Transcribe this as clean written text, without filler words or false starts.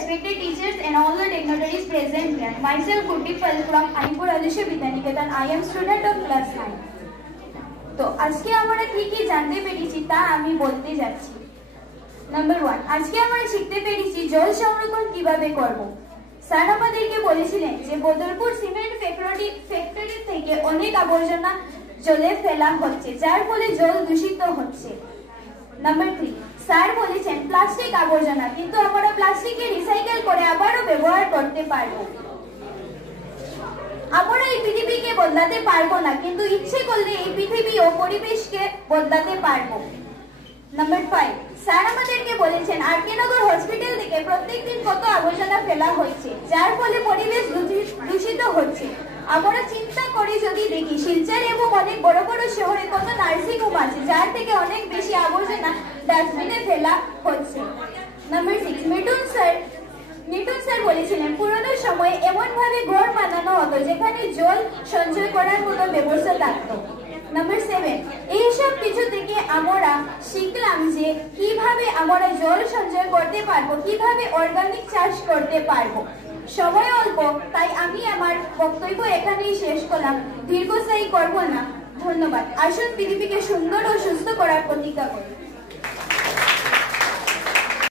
respected teachers and all the dignitaries present here. Myself Gurdeep Pal from Alipur Adisha Vidyaniketan. I am student of class 9. তো আজকে আমরা কি কি জানতে পেরেছি তা আমি বলতে যাচ্ছি। নাম্বার 1, আজকে আমরা শিখতে পেরেছি জল সংরক্ষণ কিভাবে করব। স্যার আমাদেরকে বলেছিলেন যে বদরপুর সিমেন্ট ফ্যাক্টরি থেকে অনেক আবর্জনা জলে ফেলা হচ্ছে, যার ফলে জল দূষিত হচ্ছে। নাম্বার 3, স্যার বলেছেন প্লাস্টিক আবর্জনা, কিন্তু আমরা প্লাস্টিককে রিসাইকেল করে আবারও ব্যবহার করতে পারবো। আমরা এই পৃথিবীকে বদলাতে পারবো না, কিন্তু ইচ্ছে করলে এই পৃথিবী ও পরিবেশকে বদলাতে পারবো। নাম্বার 5, স্যার আমাদেরকে বলেছেন আরকে নগর হসপিটাল থেকে প্রত্যেকদিন কত আবর্জনা ফেলা হচ্ছে, যার ফলে পরিবেশ দূষিত হচ্ছে। আমরা চিন্তা করে যদি দেখি শিলচর এবং অনেক বড় বড় শহরে কত নার্সিং হোম আছে, যার থেকে অনেক বেশি আবর্জনা ডাস্টবিনে ফেলা হচ্ছে। নাম্বার 6, নিউটন স্যার বলেছিলেন পুরনো সময়ে এমন ভাবে ঘর বানানো হতো যেখানে জল সঞ্চয় করার মতো ব্যবস্থা থাকতো। নাম্বার 7, এইসব কিছু থেকে আমরা শিখলাম যে কিভাবে আমরা জল সঞ্চয় করতে পারবো, কিভাবে অর্গানিক চাষ করতে পারবো। সময় অল্প, তাই আমি আমার বক্তব্য এখানেই শেষ করলাম, দীর্ঘস্থায়ী করব না। ধন্যবাদ। আসুন পৃথিবীকে সুন্দর ও সুস্থ করার প্রতিজ্ঞা করি।